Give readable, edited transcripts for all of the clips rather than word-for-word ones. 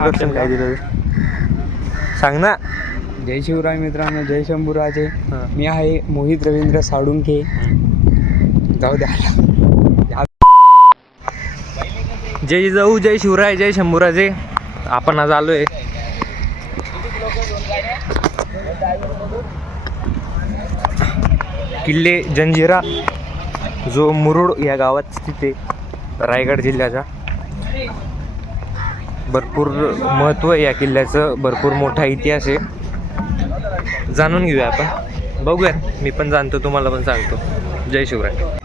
काय दिलं सांग ना. जय शिवराय मित्रांनो, जय शंभूराजे. मी आहे मोहित रवींद्र साळुंखे. जाऊ द्या. जय जाऊ, जय शिवराय, जय शंभूराजे. आपण आज आलोय किल्ले जंजिरा, जो मुरुड या गावात स्थित आहे, रायगड जिल्ह्याचा. भरपूर महत्त्व आहे या किल्ल्याचं, भरपूर मोठा इतिहास आहे. जाणून घेऊया आपण, बघूयात. मी पण जाणतो, तुम्हाला पण सांगतो. जय शिवराय.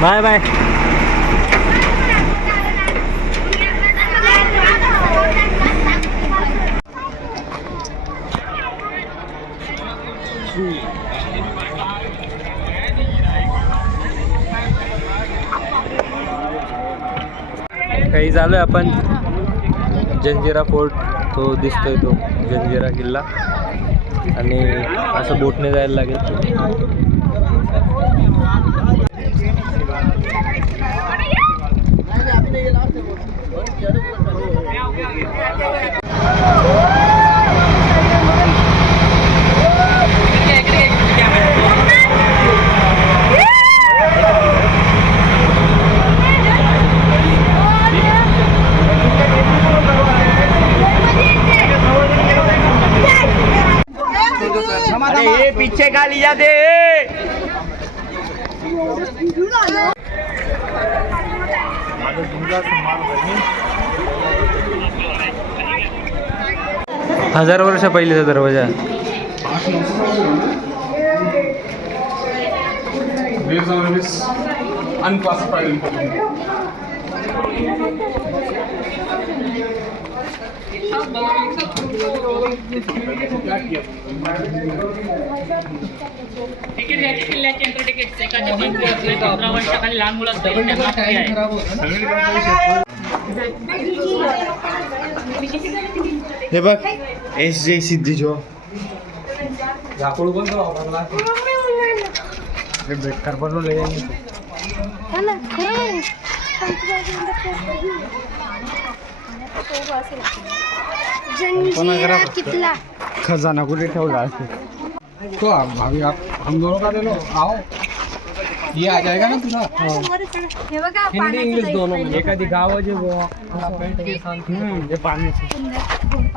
Bye bye. काही झालोय आपण जंजिरा फोर्ट, तो दिसतोय तो जंजिरा किल्ला. आणि असं बोटने जायला लागेल. अरे पीछे का लिया दे. हजार वर्ष पहिलेचा दरवाजा. तिकीट घ्यायची किल्ल्याची एंट्री तिकीट एकाचे 15 वर्षाखाली लहान मुलं असतील त्यांना फ्री आहे. हे बघ, एस जे सिद्धी जो झाकूड कोणतं वापरला हे बेकार बनवले. जंजीरा किल्ला खजाना कुठे ठेवला असेल तो. अभी हम दोनों का ले लो. आओ, ये आ जाएगा ना तुझा. हे बघा, हिंदी इंग्लिश दोनों. एखादी गाव जे पाण्याचे दोनों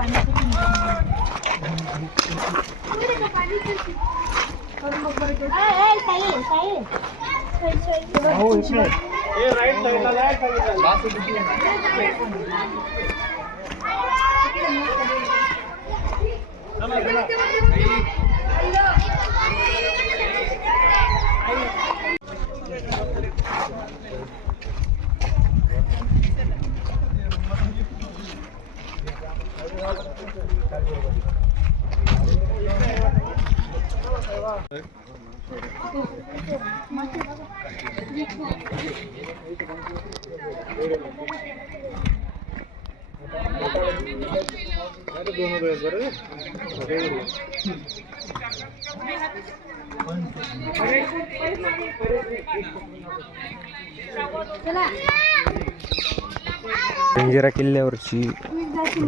जंजिरा किल्ल्यावरची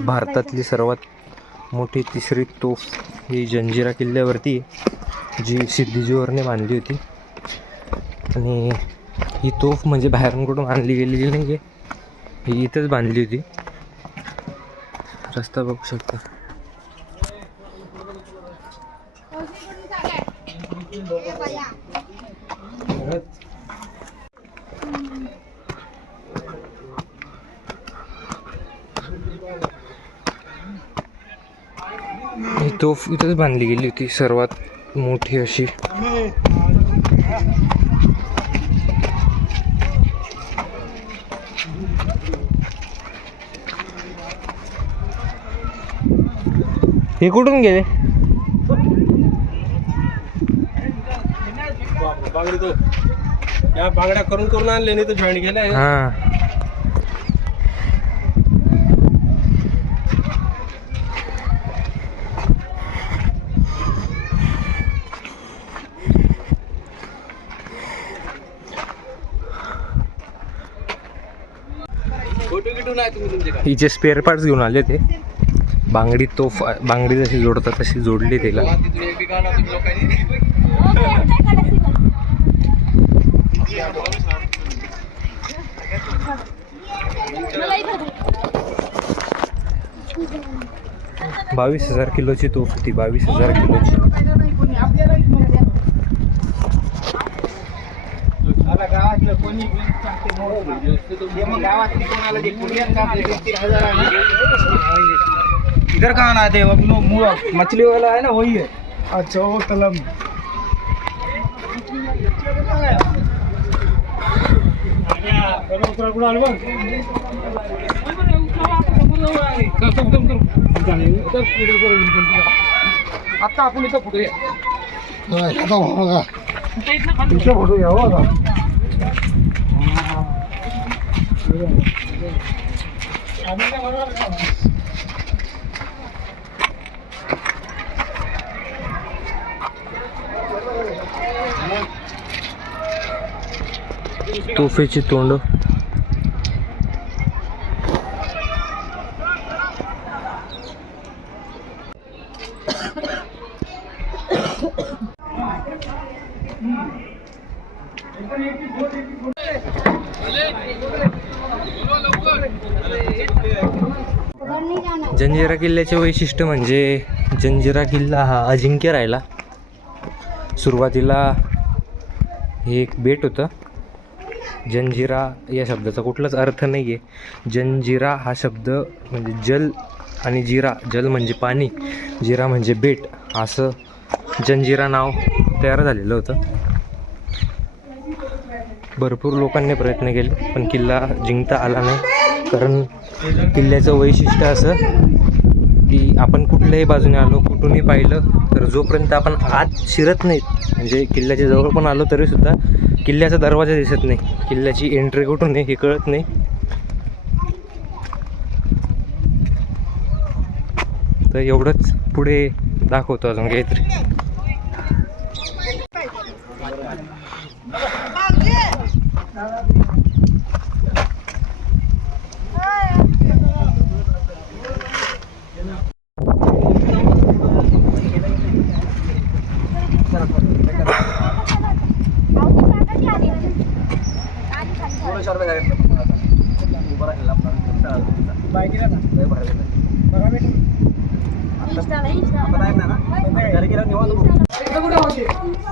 भारतातली सर्वात मोठी तिसरी तोफ ही जंजिरा किल्ल्यावरती आहे, जी सिद्दीजोहरने बांधली होती. आणि ही तोफ म्हणजे बाहेरून कुठून आणली गेलेली नाही आहे, ही इथंच बांधली होती. रस्ता बघू शकता. ही तोफ इथंच बांधली गेली होती, सर्वात मोठी अशी. हे कुठून गेले? या बांगड्या करून करून आणले नाही तर जॉईन केलाय. हा, फोटो किटून नाही तुम्ही तुमचे काय हिचे स्पेअर पार्ट्स घेऊन आले ते. बांगडी तोफ, बांगडी जशी जोडतात तशी जोडली तिला. तिथून एक ठिकाण तुम्ही लोकांनी बावीस 22,000 किलोची तोफ होती, 22,000 किलोची. इधर कहाँ आते हैं? वो मछली वाला है ना, वही है. अच्छा, वो तलब. आता आपण इथं फोटो फोटो घ्यावा का? तोफेची तोंड. जंजिरा किल्ल्याचे वैशिष्ट्य म्हणजे जंजिरा किल्ला हा अजिंक्य राहिला. सुरुवातीला हे एक बेट होतं. जंजिरा या शब्दाचा कुठलाच अर्थ नाही आहे. जंजिरा हा शब्द म्हणजे जल आणि जिरा, जल म्हणजे पाणी, जिरा म्हणजे बेट, असं जंजिरा नाव तयार झालेलं होतं. भरपूर लोकांनी प्रयत्न केले पण किल्ला जिंकता आला नाही. कारण किल्ल्याचं वैशिष्ट्य असं की आपण कुठल्याही बाजूने आलो, कुठूनही पाहिलं तर जोपर्यंत आपण आत शिरत नाहीत, म्हणजे किल्ल्याच्या जवळ पण आलो तरीसुद्धा किल्ल्याचा दरवाजा दिसत नाही, किल्ल्याची एंट्री कुठून आहे हे कळत नाही. तर एवढंच पुढे दाखवतो अजून काहीतरी.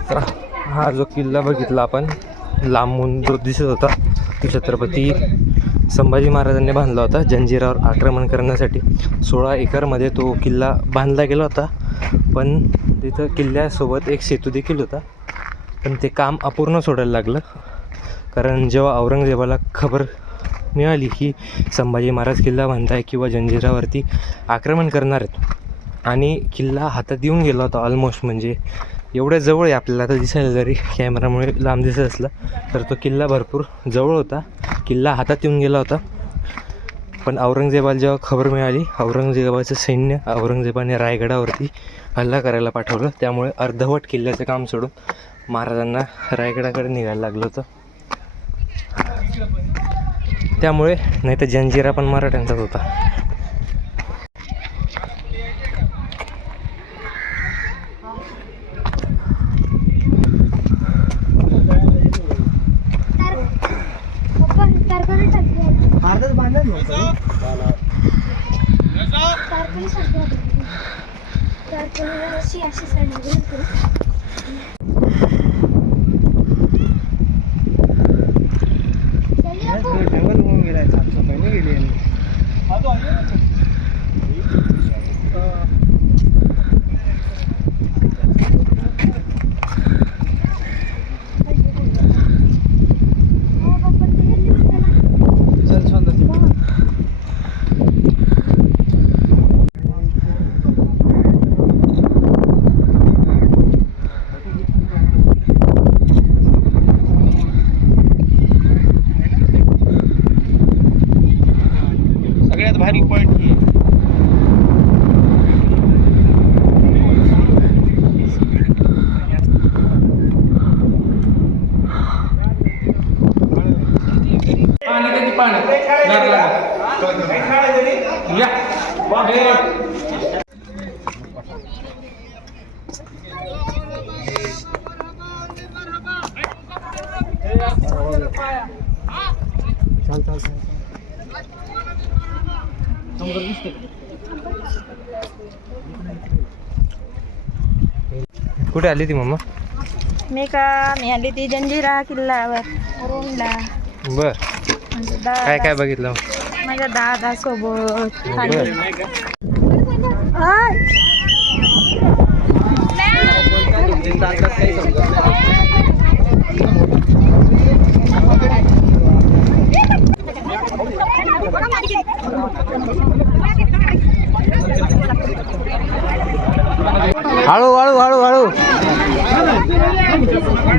तर हा जो किल्ला बघितला आपण लांबून जो दिसत होता तो छत्रपती संभाजी महाराजांनी बांधला होता जंजिरावर आक्रमण करण्यासाठी. 16 एकरमध्ये तो किल्ला बांधला गेला होता. पण तिथं किल्ल्यासोबत एक सेतू देखील होता, पण ते काम अपूर्ण सोडायला लागलं. कारण जेव्हा औरंगजेबाला खबर मिळाली की संभाजी महाराज किल्ला बांधताय किंवा जंजिरावरती आक्रमण करणार आहेत आणि किल्ला हातात येऊन गेला होता ऑलमोस्ट, म्हणजे एवढ्या जवळ आहे आपल्याला आता दिसायला, जरी कॅमेरामुळे लांब दिसत असला तर तो किल्ला भरपूर जवळ होता, किल्ला हातात येऊन गेला होता. पण औरंगजेबाला जेव्हा खबर मिळाली, औरंगजेबाचं सैन्य औरंगजेबाने रायगडावरती हल्ला करायला पाठवलं. त्यामुळे अर्धवट किल्ल्याचं काम सोडून महाराजांना रायगडाकडे निघायला लागलं होतं. त्यामुळे नाही तर जंजिरा पण मराठ्यांचाच होता. सगळ्यात भारी पॉइंट ही आहे. कुठे आली ती मम्मा? मी आली ती जंजिरा किल्ल्यावर रोडला. बर, काय काय बघितलं? माझ्या दादा सोबत बर. हळू हळू हळू हळू.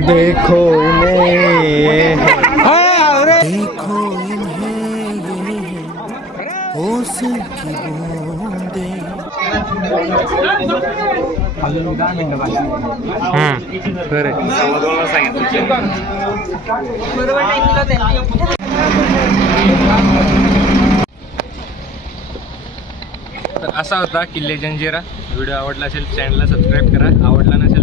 देखो तर असा होता किल्ले जंजिरा. व्हिडिओ आवडला असेल चॅनलला सबस्क्राईब करा, आवडला नसेल